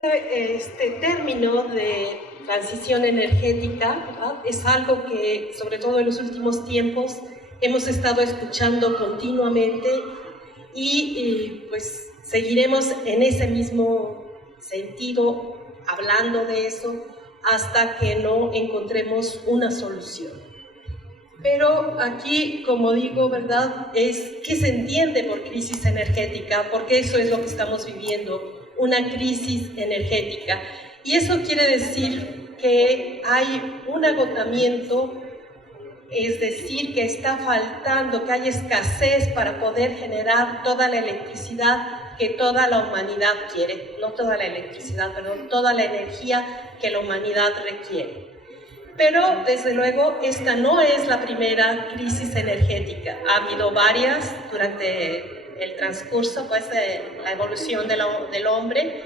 Este término de transición energética, ¿verdad?, es algo que, sobre todo en los últimos tiempos, hemos estado escuchando continuamente y pues seguiremos en ese mismo sentido, hablando de eso, hasta que no encontremos una solución. Pero aquí, como digo, ¿verdad?, es qué se entiende por crisis energética, porque eso es lo que estamos viviendo, una crisis energética. Y eso quiere decir que hay un agotamiento, es decir, que está faltando, que hay escasez para poder generar toda la electricidad que toda la humanidad quiere, no toda la electricidad, perdón, toda la energía que la humanidad requiere. Pero, desde luego, esta no es la primera crisis energética. Ha habido varias durante el transcurso pues, de la evolución del hombre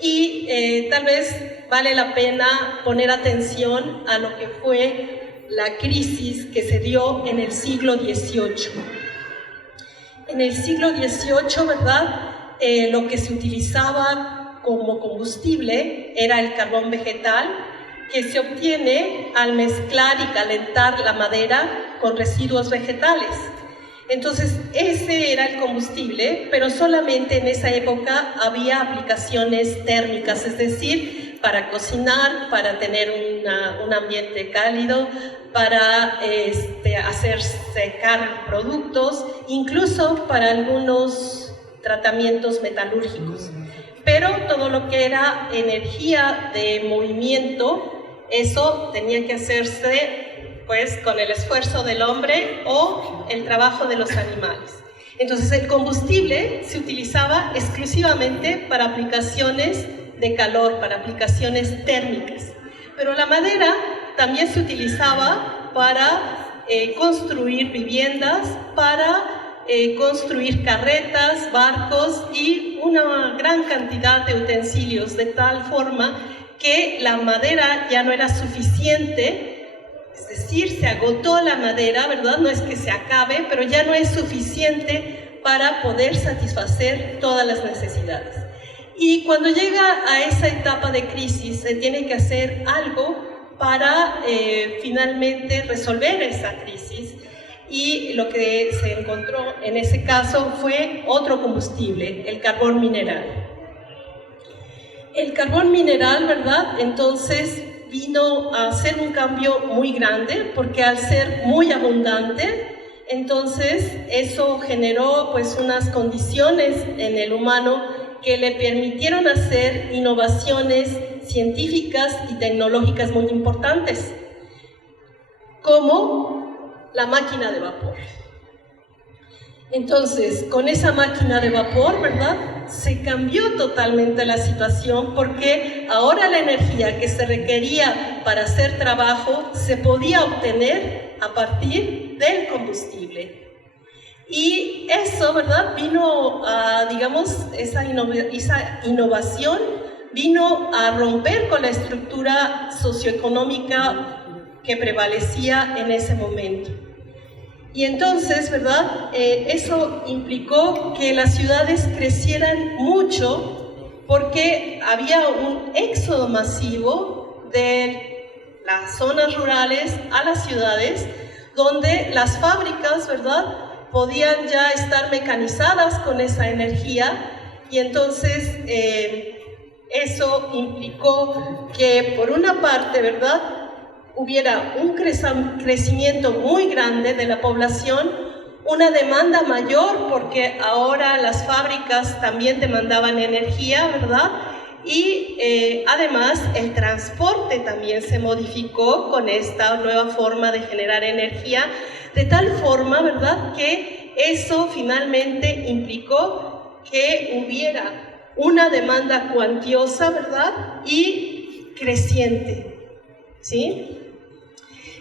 y tal vez vale la pena poner atención a lo que fue la crisis que se dio en el siglo XVIII. En el siglo XVIII, ¿verdad?, lo que se utilizaba como combustible era el carbón vegetal, que se obtiene al mezclar y calentar la madera con residuos vegetales. Entonces, ese era el combustible, pero solamente en esa época había aplicaciones térmicas, es decir, para cocinar, para tener un ambiente cálido, para hacer secar productos, incluso para algunos tratamientos metalúrgicos. Pero todo lo que era energía de movimiento, eso tenía que hacerse pues con el esfuerzo del hombre o el trabajo de los animales. Entonces el combustible se utilizaba exclusivamente para aplicaciones de calor, para aplicaciones térmicas. Pero la madera también se utilizaba para construir viviendas, para construir carretas, barcos y una gran cantidad de utensilios, de tal forma que la madera ya no era suficiente. Es decir, se agotó la madera, ¿verdad? No es que se acabe, pero ya no es suficiente para poder satisfacer todas las necesidades. Y cuando llega a esa etapa de crisis, se tiene que hacer algo para finalmente resolver esa crisis. Y lo que se encontró en ese caso fue otro combustible, el carbón mineral. El carbón mineral, ¿verdad?, entonces vino a hacer un cambio muy grande, porque al ser muy abundante, entonces eso generó pues unas condiciones en el humano que le permitieron hacer innovaciones científicas y tecnológicas muy importantes, como la máquina de vapor. Entonces, con esa máquina de vapor, ¿verdad?, se cambió totalmente la situación, porque ahora la energía que se requería para hacer trabajo se podía obtener a partir del combustible. Y eso, ¿verdad?, vino a, digamos, esa innovación vino a romper con la estructura socioeconómica que prevalecía en ese momento. Y entonces, ¿verdad?, eso implicó que las ciudades crecieran mucho, porque había un éxodo masivo de las zonas rurales a las ciudades, donde las fábricas, ¿verdad?, podían ya estar mecanizadas con esa energía. Y entonces eso implicó que, por una parte, ¿verdad?, hubiera un crecimiento muy grande de la población, una demanda mayor, porque ahora las fábricas también demandaban energía, ¿verdad? Y además el transporte también se modificó con esta nueva forma de generar energía, de tal forma, ¿verdad?, que eso finalmente implicó que hubiera una demanda cuantiosa, ¿verdad?, y creciente, ¿sí?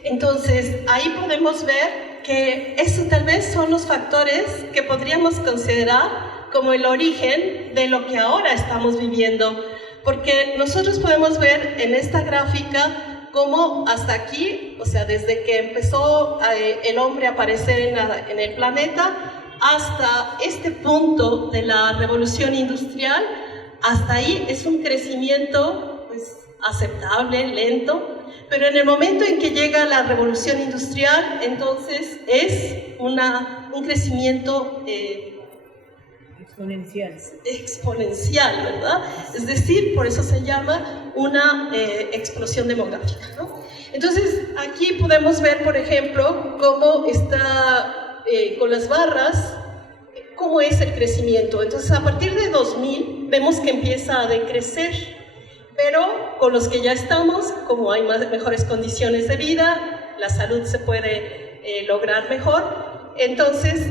Entonces, ahí podemos ver que esos tal vez son los factores que podríamos considerar como el origen de lo que ahora estamos viviendo, porque nosotros podemos ver en esta gráfica cómo hasta aquí, o sea, desde que empezó el hombre a aparecer en el planeta, hasta este punto de la revolución industrial, Hasta ahí es un crecimiento pues, aceptable, lento, pero en el momento en que llega la revolución industrial, entonces es un crecimiento exponencial, ¿verdad? Es decir, por eso se llama una explosión demográfica, ¿no? Entonces, aquí podemos ver, por ejemplo, cómo está con las barras, cómo es el crecimiento. Entonces, a partir de 2000, vemos que empieza a decrecer, pero con los que ya estamos, como hay mejores condiciones de vida, la salud se puede lograr mejor, entonces,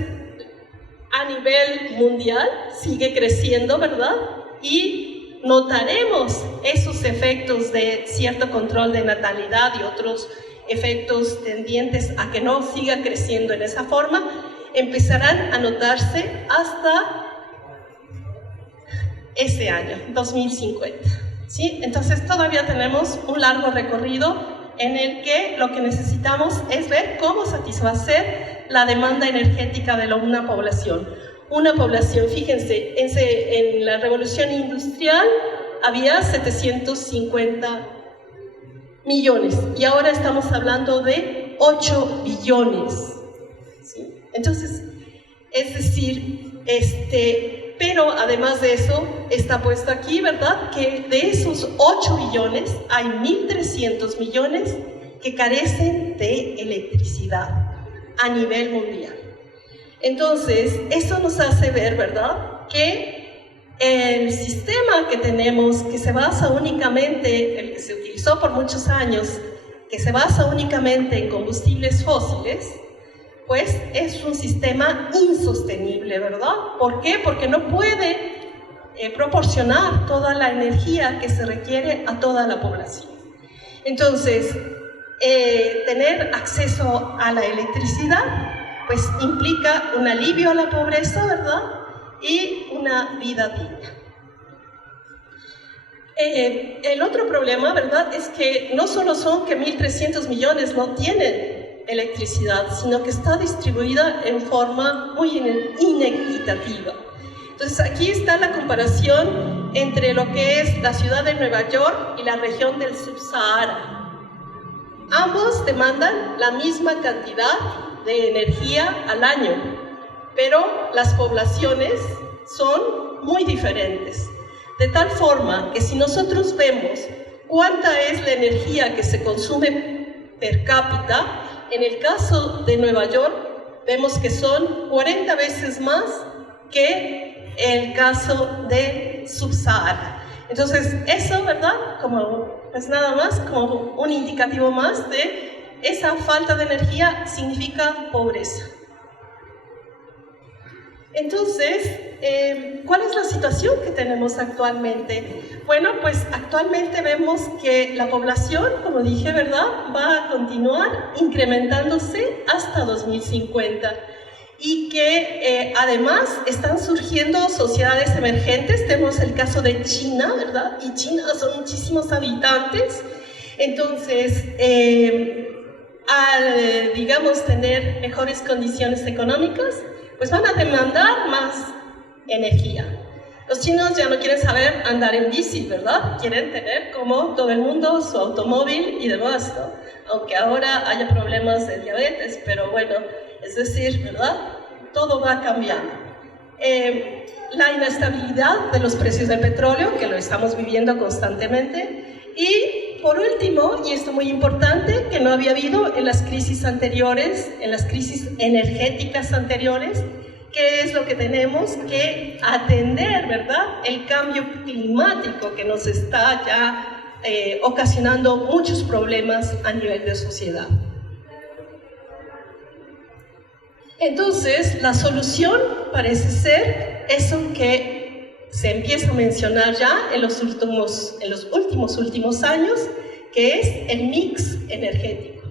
a nivel mundial sigue creciendo, ¿verdad? Y notaremos esos efectos de cierto control de natalidad y otros efectos tendientes a que no siga creciendo en esa forma, empezarán a notarse hasta ese año, 2050. ¿Sí? Entonces todavía tenemos un largo recorrido en el que lo que necesitamos es ver cómo satisfacer la demanda energética de una población. Una población, fíjense, en la revolución industrial había 750 millones y ahora estamos hablando de 8 billones. ¿Sí? Entonces, es decir, pero además de eso, está puesto aquí, ¿verdad?, que de esos 8 billones hay 1.300 millones que carecen de electricidad a nivel mundial. Entonces, eso nos hace ver, ¿verdad?, que el sistema que tenemos, que se basa únicamente, el que se utilizó por muchos años, que se basa únicamente en combustibles fósiles, pues es un sistema insostenible, ¿verdad? ¿Por qué? Porque no puede proporcionar toda la energía que se requiere a toda la población. Entonces, tener acceso a la electricidad, pues implica un alivio a la pobreza, ¿verdad? Y una vida digna. El otro problema, ¿verdad?, es que no solo son que 1.300 millones no tienen electricidad, sino que está distribuida en forma muy inequitativa. Entonces aquí está la comparación entre lo que es la ciudad de Nueva York y la región del Subsahara. Ambos demandan la misma cantidad de energía al año, pero las poblaciones son muy diferentes. De tal forma que si nosotros vemos cuánta es la energía que se consume per cápita, en el caso de Nueva York vemos que son 40 veces más que el caso de Subsahara. Entonces eso, ¿verdad?, pues nada más como un indicativo más de esa falta de energía significa pobreza. Entonces, ¿cuál es la situación que tenemos actualmente? Bueno, pues actualmente vemos que la población, como dije, ¿verdad?, va a continuar incrementándose hasta 2050 y que además están surgiendo sociedades emergentes. Tenemos el caso de China, ¿verdad? Y China son muchísimos habitantes. Entonces, al, digamos, tener mejores condiciones económicas, pues van a demandar más energía. Los chinos ya no quieren saber andar en bici, ¿verdad? Quieren tener, como todo el mundo, su automóvil y demás, ¿no? Aunque ahora haya problemas de diabetes, pero bueno, es decir, ¿verdad?, todo va cambiando. La inestabilidad de los precios del petróleo, que lo estamos viviendo constantemente. Y por último, y esto muy importante, que no había habido en las crisis anteriores, en las crisis energéticas anteriores, ¿qué es lo que tenemos que atender, verdad? El cambio climático que nos está ya ocasionando muchos problemas a nivel de sociedad. Entonces, la solución parece ser eso que se empieza a mencionar ya en los últimos años, que es el mix energético.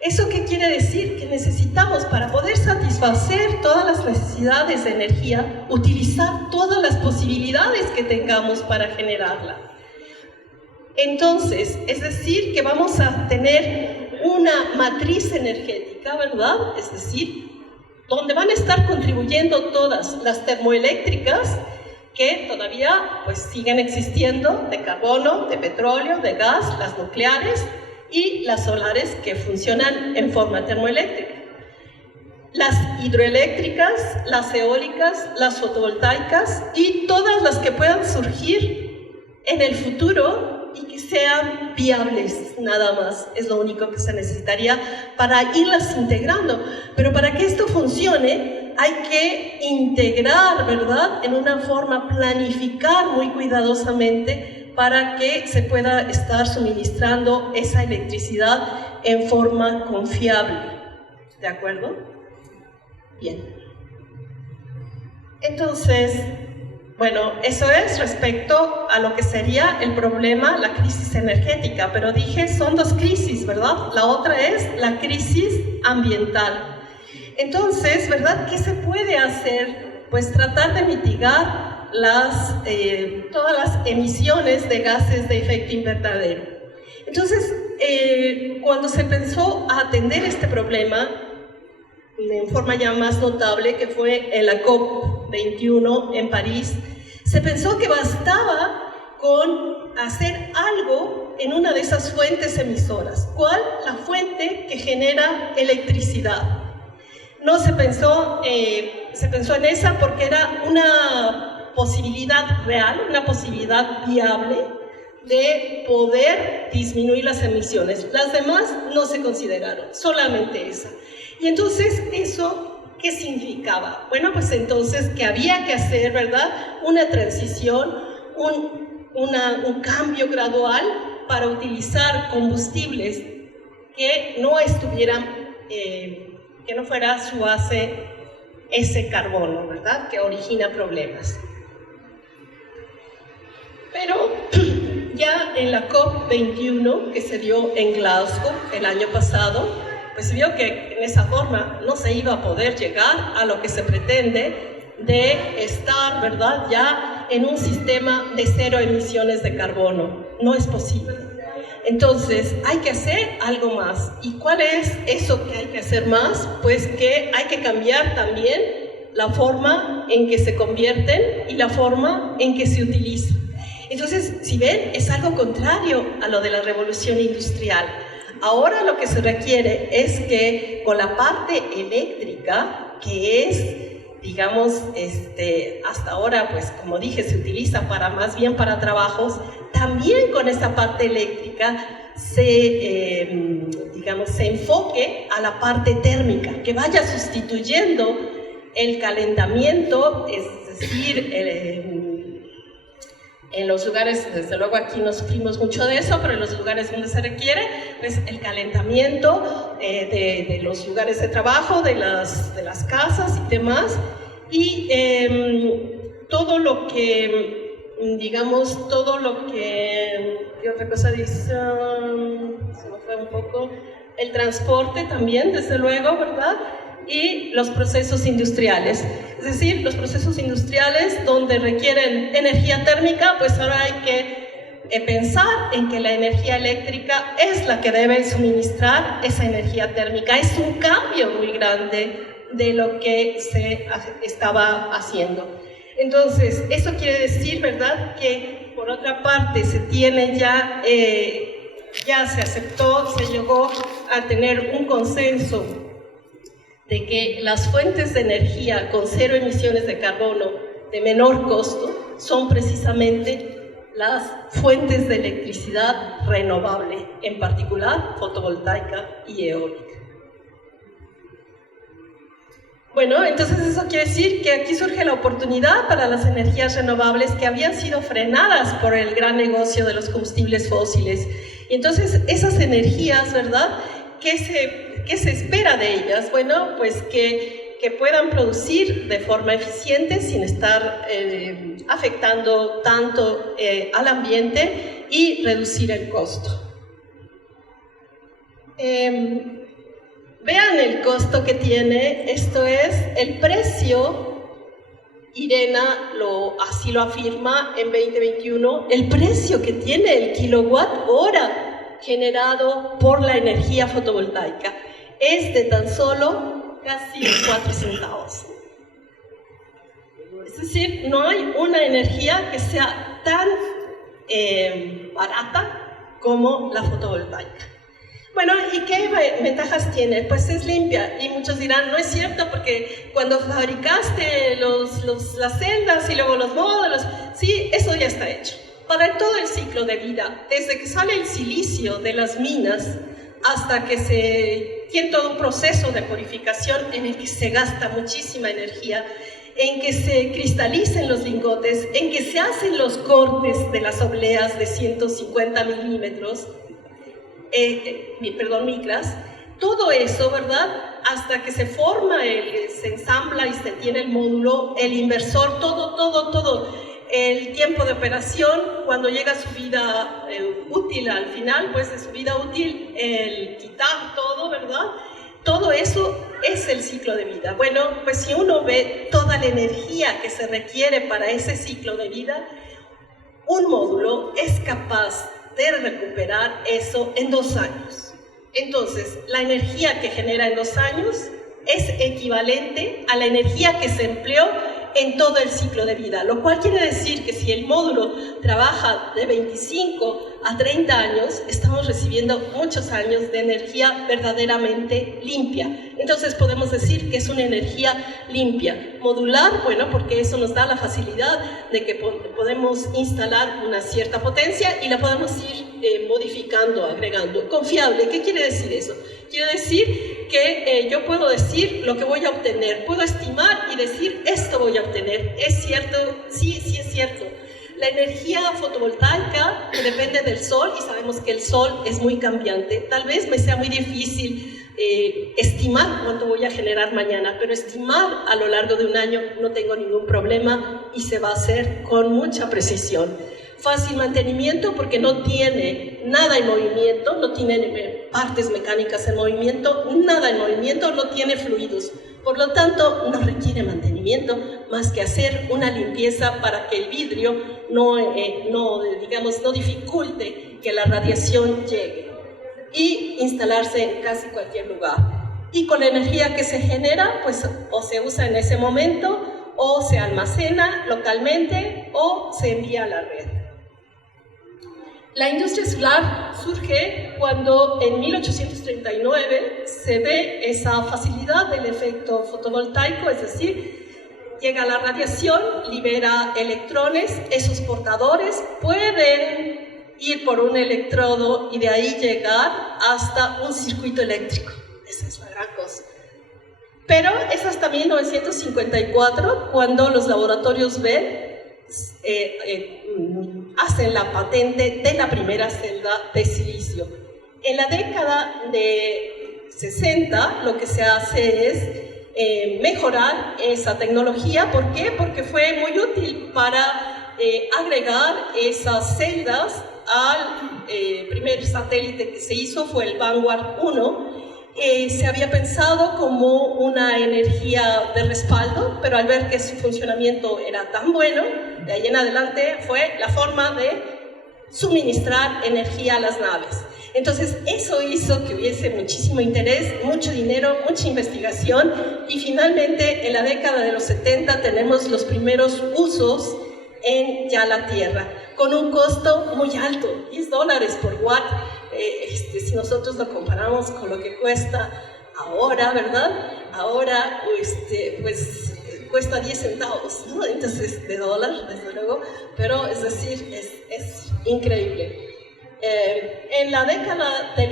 ¿Eso qué quiere decir? Que necesitamos, para poder satisfacer todas las necesidades de energía, utilizar todas las posibilidades que tengamos para generarla. Entonces, es decir, que vamos a tener una matriz energética, ¿verdad? Es decir, donde van a estar contribuyendo todas las termoeléctricas, que todavía pues siguen existiendo, de carbono, de petróleo, de gas, las nucleares y las solares que funcionan en forma termoeléctrica. Las hidroeléctricas, las eólicas, las fotovoltaicas y todas las que puedan surgir en el futuro y que sean viables, nada más, es lo único que se necesitaría para irlas integrando. Pero para que esto funcione hay que integrar, ¿verdad?, en una forma, planificar muy cuidadosamente para que se pueda estar suministrando esa electricidad en forma confiable. ¿De acuerdo? Bien. Entonces, bueno, eso es respecto a lo que sería el problema, la crisis energética, pero dije, son dos crisis, ¿verdad? La otra es la crisis ambiental. Entonces, ¿verdad? ¿Qué se puede hacer? Pues tratar de mitigar todas las emisiones de gases de efecto invernadero. Entonces, cuando se pensó a atender este problema, en forma ya más notable, que fue en la COP21 en París, se pensó que bastaba con hacer algo en una de esas fuentes emisoras. ¿Cuál? La fuente que genera electricidad. No se pensó en esa porque era una posibilidad real, una posibilidad viable de poder disminuir las emisiones. Las demás no se consideraron, solamente esa. Y entonces, ¿eso qué significaba? Bueno, pues entonces que había que hacer, ¿verdad?, una transición, un cambio gradual para utilizar combustibles que no estuvieran, que no fuera su base ese carbono, ¿verdad?, que origina problemas. Pero ya en la COP21, que se dio en Glasgow el año pasado, pues se vio que en esa forma no se iba a poder llegar a lo que se pretende de estar, ¿verdad?, ya en un sistema de cero emisiones de carbono. No es posible. Entonces, hay que hacer algo más. ¿Y cuál es eso que hay que hacer más? Pues que hay que cambiar también la forma en que se convierten y la forma en que se utilizan. Entonces, si ven, es algo contrario a lo de la revolución industrial. Ahora lo que se requiere es que con la parte eléctrica, que es, digamos, hasta ahora, pues como dije, se utiliza más bien para trabajos, también con esta parte eléctrica se enfoque a la parte térmica, que vaya sustituyendo el calentamiento, es decir, en los lugares, desde luego aquí no sufrimos mucho de eso, pero en los lugares donde se requiere, pues el calentamiento de los lugares de trabajo, de las casas y demás, y todo lo que, digamos, ¿qué otra cosa dice? Se me fue un poco, el transporte también, desde luego, ¿verdad? Y los procesos industriales, es decir, los procesos industriales donde requieren energía térmica, pues ahora hay que pensar en que la energía eléctrica es la que debe suministrar esa energía térmica. Es un cambio muy grande de lo que se estaba haciendo. Entonces, eso quiere decir, ¿verdad?, que por otra parte se tiene ya se aceptó, se llegó a tener un consenso de que las fuentes de energía con cero emisiones de carbono de menor costo son precisamente las fuentes de electricidad renovable, en particular fotovoltaica y eólica. Bueno, entonces eso quiere decir que aquí surge la oportunidad para las energías renovables que habían sido frenadas por el gran negocio de los combustibles fósiles. Y entonces esas energías, ¿verdad?, ¿qué se espera de ellas? Bueno, pues que puedan producir de forma eficiente sin estar afectando tanto al ambiente y reducir el costo. Vean el costo que tiene, esto es el precio, Irena así lo afirma en 2021, el precio que tiene el kilowatt hora generado por la energía fotovoltaica es de tan solo casi 4 centavos. Es Es decir, no hay una energía que sea tan barata como la fotovoltaica. Bueno, ¿y qué ventajas tiene? Pues es limpia, y muchos dirán, no es cierto, porque cuando fabricaste las celdas y luego los módulos, sí, eso ya está hecho. Para todo el ciclo de vida, desde que sale el silicio de las minas hasta que tiene todo un proceso de purificación en el que se gasta muchísima energía, en que se cristalicen los lingotes, en que se hacen los cortes de las obleas de 150 milímetros, micras, todo eso, ¿verdad? Hasta que se forma, se ensambla y se tiene el módulo, el inversor, todo, el tiempo de operación, cuando llega a su vida útil al final, pues de su vida útil, el quitar todo, ¿verdad? Todo eso es el ciclo de vida. Bueno, pues si uno ve toda la energía que se requiere para ese ciclo de vida, un módulo es capaz de recuperar eso en 2 años. Entonces, la energía que genera en 2 años es equivalente a la energía que se empleó en todo el ciclo de vida, lo cual quiere decir que si el módulo trabaja de 25 a 30 años, estamos recibiendo muchos años de energía verdaderamente limpia. Entonces podemos decir que es una energía limpia. Modular, bueno, porque eso nos da la facilidad de que podemos instalar una cierta potencia y la podemos ir modificando, agregando. Confiable, ¿qué quiere decir eso? Quiere decir que yo puedo decir lo que voy a obtener, puedo estimar y decir esto voy a obtener. ¿Es cierto? Sí, sí es cierto. La energía fotovoltaica depende del sol y sabemos que el sol es muy cambiante. Tal vez me sea muy difícil estimar cuánto voy a generar mañana, pero estimar a lo largo de un año no tengo ningún problema y se va a hacer con mucha precisión. Fácil mantenimiento porque no tiene nada en movimiento, no tiene partes mecánicas en movimiento, nada en movimiento, no tiene fluidos. Por lo tanto, no requiere mantenimiento más que hacer una limpieza para que el vidrio no dificulte que la radiación llegue y instalarse en casi cualquier lugar. Y con la energía que se genera, pues o se usa en ese momento, o se almacena localmente, o se envía a la red. La industria solar surge cuando en 1839 se ve esa facilidad del efecto fotovoltaico, es decir, llega la radiación, libera electrones, esos portadores pueden ir por un electrodo y de ahí llegar hasta un circuito eléctrico. Esa es la gran cosa. Pero es hasta 1954 cuando los laboratorios Bell hacen la patente de la primera celda de silicio. En la década de 60 lo que se hace es mejorar esa tecnología. ¿Por qué? Porque fue muy útil para agregar esas celdas al primer satélite que se hizo, fue el Vanguard 1. Se había pensado como una energía de respaldo, pero al ver que su funcionamiento era tan bueno, de ahí en adelante fue la forma de suministrar energía a las naves. Entonces eso hizo que hubiese muchísimo interés, mucho dinero, mucha investigación y finalmente en la década de los 70 tenemos los primeros usos en ya la Tierra, con un costo muy alto, $10 por watt. Si nosotros lo comparamos con lo que cuesta ahora, ¿verdad? Ahora, pues cuesta 10 centavos, ¿no? Entonces, de dólar, desde luego, pero es decir, es increíble. En la década de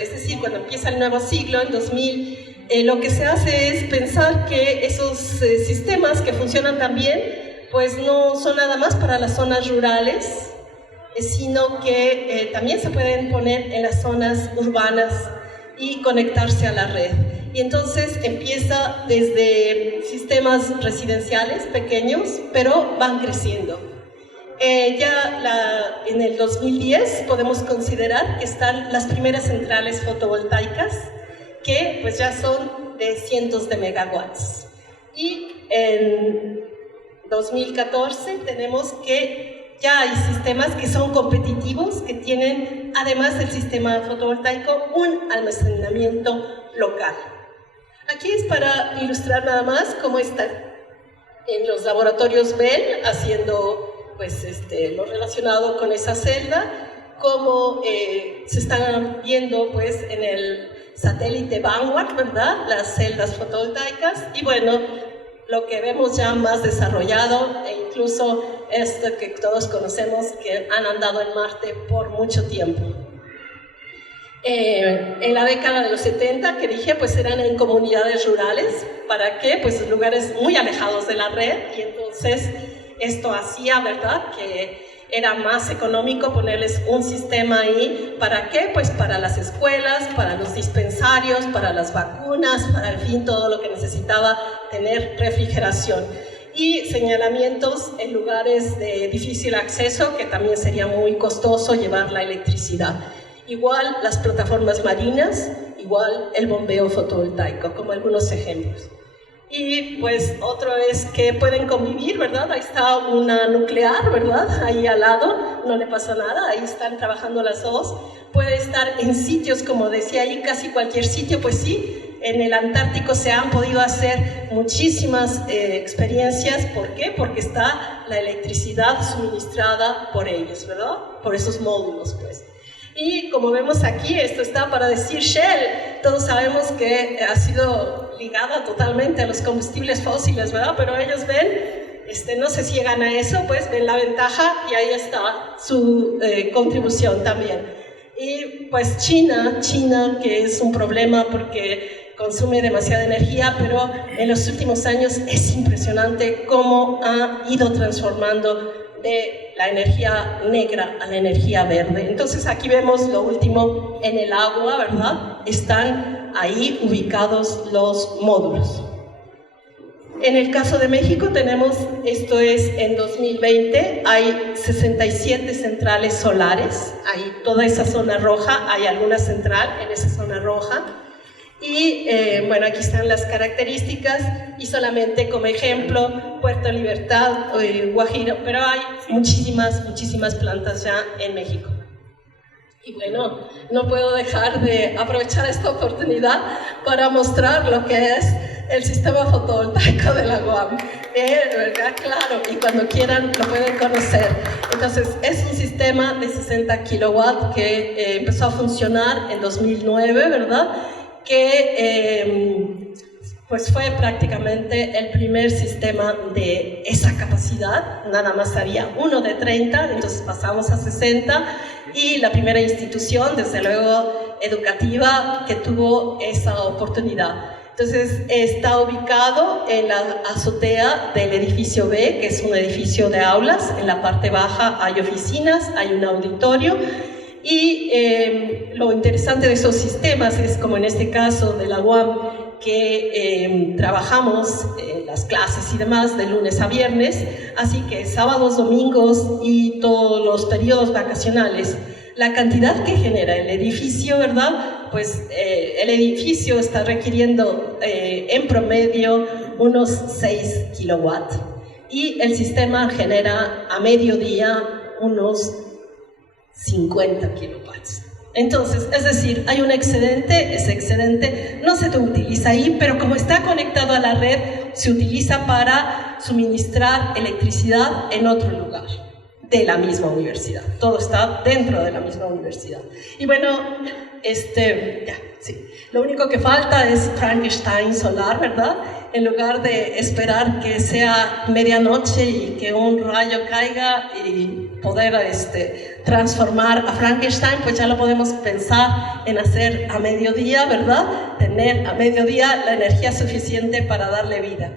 es decir, cuando empieza el nuevo siglo, en 2000, lo que se hace es pensar que esos sistemas que funcionan tan bien, pues no son nada más para las zonas rurales, sino que también se pueden poner en las zonas urbanas y conectarse a la red. Y entonces empieza desde sistemas residenciales pequeños, pero van creciendo. En el 2010 podemos considerar que están las primeras centrales fotovoltaicas, que pues ya son de cientos de megawatts. Y en 2014 tenemos que ya hay sistemas que son competitivos, que tienen, además del sistema fotovoltaico, un almacenamiento local. Aquí es para ilustrar nada más cómo está en los laboratorios Bell, haciendo pues, lo relacionado con esa celda, como se están viendo pues, en el satélite Vanguard, ¿verdad? Las celdas fotovoltaicas, y bueno, lo que vemos ya más desarrollado, e incluso esto que todos conocemos, que han andado en Marte por mucho tiempo. En la década de los 70, que dije, pues eran en comunidades rurales. ¿Para qué? Pues lugares muy alejados de la red, y entonces esto hacía, ¿verdad?, que era más económico ponerles un sistema ahí. ¿Para qué? Pues para las escuelas, para los dispensarios, para las vacunas, para, en fin, todo lo que necesitaba tener refrigeración. Y señalamientos en lugares de difícil acceso, que también sería muy costoso llevar la electricidad. Igual las plataformas marinas, igual el bombeo fotovoltaico, como algunos ejemplos. Y pues otro es que pueden convivir, ¿verdad? Ahí está una nuclear, ¿verdad? Ahí al lado, no le pasa nada, ahí están trabajando las dos. Puede estar en sitios, como decía ahí, casi cualquier sitio, pues sí. En el Antártico se han podido hacer muchísimas experiencias. ¿Por qué? Porque está la electricidad suministrada por ellos, ¿verdad? Por esos módulos, pues. Y como vemos aquí, esto está para decir Shell. Todos sabemos que ha sido ligada totalmente a los combustibles fósiles, ¿verdad? Pero ellos ven, no se ciegan a eso, pues ven la ventaja y ahí está su contribución también. Y pues China, que es un problema porque consume demasiada energía, pero en los últimos años es impresionante cómo ha ido transformando de la energía negra a la energía verde. Entonces aquí vemos lo último en el agua, ¿verdad? Están ahí ubicados los módulos. En el caso de México tenemos, esto es en 2020, hay 67 centrales solares, hay toda esa zona roja, hay alguna central en esa zona roja. Y bueno, aquí están las características, y solamente como ejemplo Puerto Libertad, Guajiro, pero hay muchísimas plantas ya en México. Y bueno, no puedo dejar de aprovechar esta oportunidad para mostrar lo que es el sistema fotovoltaico de la UAM. ¿Verdad? Claro, y cuando quieran lo pueden conocer. Entonces, es un sistema de 60 kilowatts que empezó a funcionar en 2009, ¿verdad? Que pues fue prácticamente el primer sistema de esa capacidad. Nada más había uno de 30, entonces pasamos a 60, y la primera institución, desde luego educativa, que tuvo esa oportunidad. Entonces está ubicado en la azotea del edificio B, que es un edificio de aulas. En la parte baja hay oficinas, hay un auditorio. Y lo interesante de esos sistemas es, como en este caso de la UAM, que trabajamos las clases y demás de lunes a viernes, así que sábados, domingos y todos los periodos vacacionales, la cantidad que genera el edificio, ¿verdad? Pues el edificio está requiriendo en promedio unos 6 kilowatts, y el sistema genera a mediodía unos 50 kilowatts. Entonces, es decir, hay un excedente, ese excedente no se utiliza ahí, pero como está conectado a la red, se utiliza para suministrar electricidad en otro lugar de la misma universidad. Todo está dentro de la misma universidad. Y bueno, ya, sí. Lo único que falta es Frankenstein solar, ¿verdad? En lugar de esperar que sea medianoche y que un rayo caiga y poder transformar a Frankenstein, pues ya lo podemos pensar en hacer a mediodía, ¿verdad? Tener a mediodía la energía suficiente para darle vida.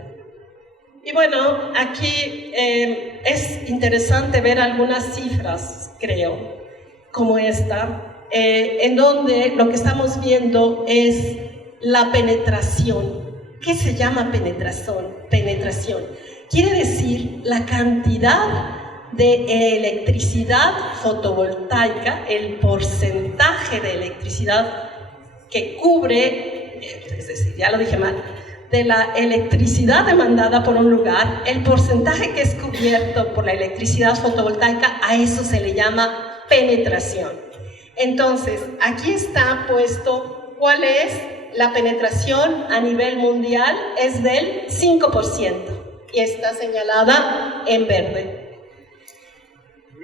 Y bueno, aquí es interesante ver algunas cifras, creo, como esta, en donde lo que estamos viendo es la penetración. ¿Qué se llama penetración? Penetración quiere decir la cantidad de electricidad fotovoltaica, el porcentaje de electricidad que cubre, es decir, ya lo dije mal, de la electricidad demandada por un lugar, el porcentaje que es cubierto por la electricidad fotovoltaica, a eso se le llama penetración. Entonces, aquí está puesto cuál es la penetración a nivel mundial, es del 5%. y está señalada en verde.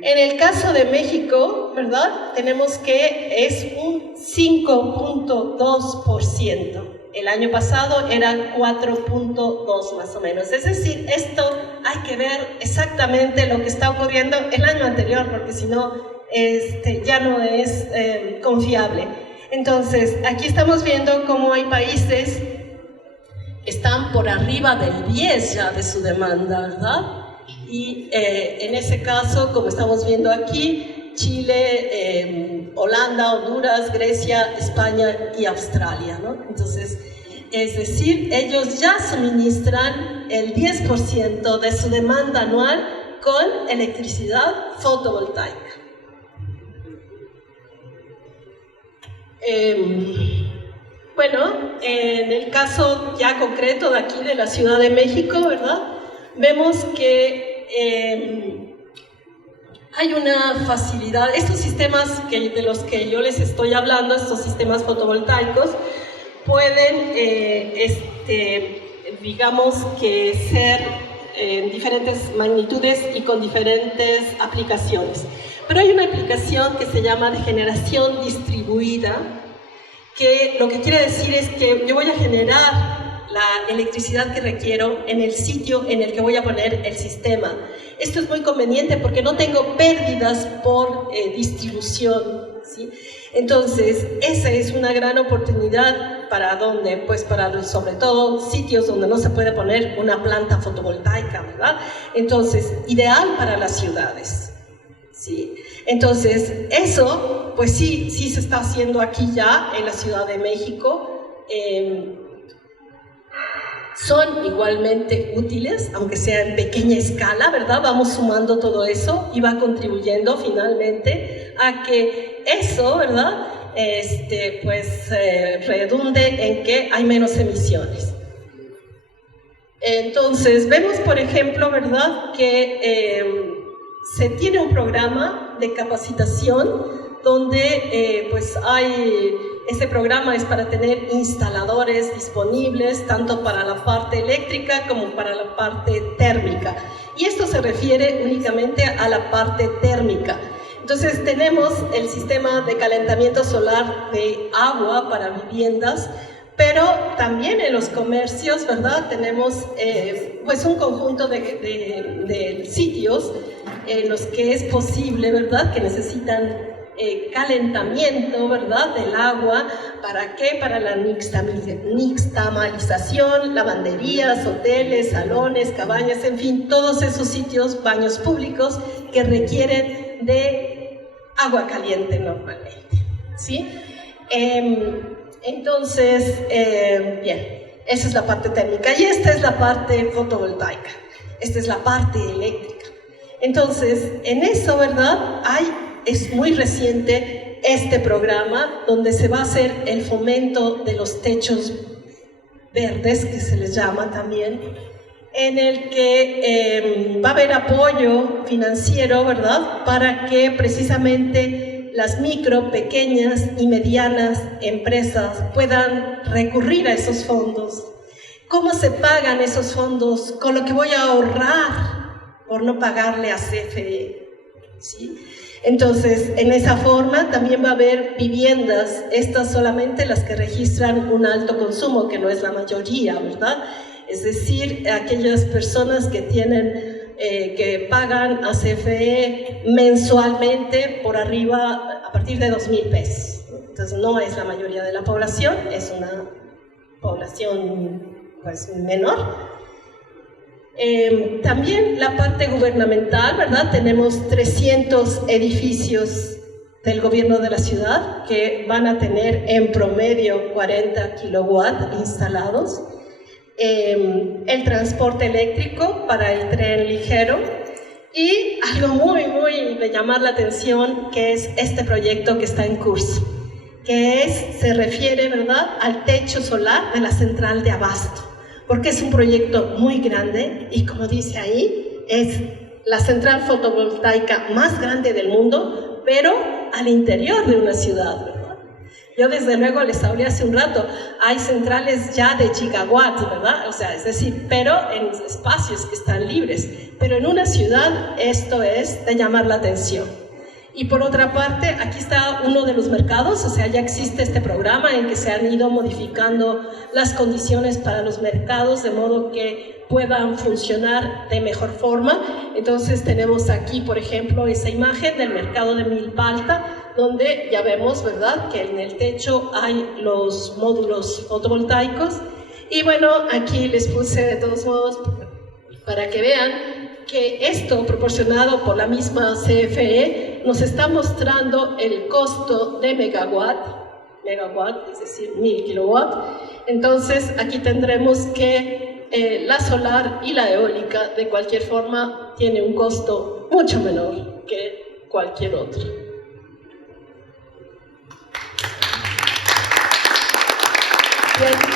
En el caso de México, ¿verdad? Tenemos que es un 5.2%. El año pasado era 4.2 más o menos. Es decir, esto hay que ver exactamente lo que está ocurriendo el año anterior, porque si no, ya no es confiable. Entonces, aquí estamos viendo cómo hay países que están por arriba del 10 ya de su demanda, ¿verdad? Y en ese caso, como estamos viendo aquí, Chile, Holanda, Honduras, Grecia, España y Australia, ¿no? Entonces, es decir, ellos ya suministran el 10% de su demanda anual con electricidad fotovoltaica. Bueno, en el caso ya concreto de aquí de la Ciudad de México, ¿verdad? Vemos que hay una facilidad, estos sistemas de los que yo les estoy hablando, estos sistemas fotovoltaicos, pueden, digamos que ser en diferentes magnitudes y con diferentes aplicaciones. Pero hay una aplicación que se llama de generación distribuida, que lo que quiere decir es que yo voy a generar la electricidad que requiero en el sitio en el que voy a poner el sistema. Esto es muy conveniente porque no tengo pérdidas por distribución, ¿sí? Entonces, esa es una gran oportunidad para ¿dónde? Pues para sobre todo sitios donde no se puede poner una planta fotovoltaica, ¿verdad? Entonces, ideal para las ciudades, ¿sí? Entonces, eso, pues sí se está haciendo aquí ya en la Ciudad de México. Son igualmente útiles, aunque sea en pequeña escala, ¿verdad? Vamos sumando todo eso y va contribuyendo finalmente a que eso, ¿verdad? Redunde en que hay menos emisiones. Entonces, vemos, por ejemplo, ¿verdad? Que se tiene un programa de capacitación donde pues hay... Este programa es para tener instaladores disponibles tanto para la parte eléctrica como para la parte térmica. Y esto se refiere únicamente a la parte térmica. Entonces tenemos el sistema de calentamiento solar de agua para viviendas, pero también en los comercios, ¿verdad? Tenemos pues un conjunto de sitios en los que es posible, ¿verdad? Que necesitan calentamiento, ¿verdad? Del agua. ¿Para qué? Para la nixtamalización, lavanderías, hoteles, salones, cabañas, en fin, todos esos sitios, baños públicos que requieren de agua caliente normalmente, ¿sí? Entonces, bien, esa es la parte térmica y esta es la parte fotovoltaica, esta es la parte eléctrica. Entonces, en eso, ¿verdad? Es muy reciente este programa donde se va a hacer el fomento de los techos verdes, que se les llama también, en el que va a haber apoyo financiero, ¿verdad? Para que precisamente las micro, pequeñas y medianas empresas puedan recurrir a esos fondos. ¿Cómo se pagan esos fondos? Con lo que voy a ahorrar por no pagarle a CFE, ¿sí? Entonces, en esa forma también va a haber viviendas, estas solamente las que registran un alto consumo, que no es la mayoría, ¿verdad? Es decir, aquellas personas que tienen, que pagan a CFE mensualmente por arriba, a partir de 2,000 pesos. Entonces, no es la mayoría de la población, es una población pues menor. También la parte gubernamental, ¿verdad? Tenemos 300 edificios del gobierno de la ciudad que van a tener en promedio 40 kilowatts instalados. El transporte eléctrico para el tren ligero y algo muy de llamar la atención, que es este proyecto que está en curso, que se refiere, ¿verdad?, al techo solar de la central de abasto, porque es un proyecto muy grande y, como dice ahí, es la central fotovoltaica más grande del mundo, pero al interior de una ciudad, ¿verdad? Yo desde luego les hablé hace un rato, hay centrales ya de gigawatt, ¿verdad? O sea, es decir, pero en espacios que están libres. Pero en una ciudad esto es de llamar la atención. Y por otra parte, aquí está uno de los mercados, o sea, ya existe este programa en que se han ido modificando las condiciones para los mercados de modo que puedan funcionar de mejor forma. Entonces tenemos aquí, por ejemplo, esa imagen del mercado de Milpa Alta, donde ya vemos, ¿verdad?, que en el techo hay los módulos fotovoltaicos. Y bueno, aquí les puse de todos modos para que vean que esto, proporcionado por la misma CFE, nos está mostrando el costo de megawatt, es decir, 1000 kilowatts. Entonces, aquí tendremos que la solar y la eólica, de cualquier forma, tiene un costo mucho menor que cualquier otro. Bien.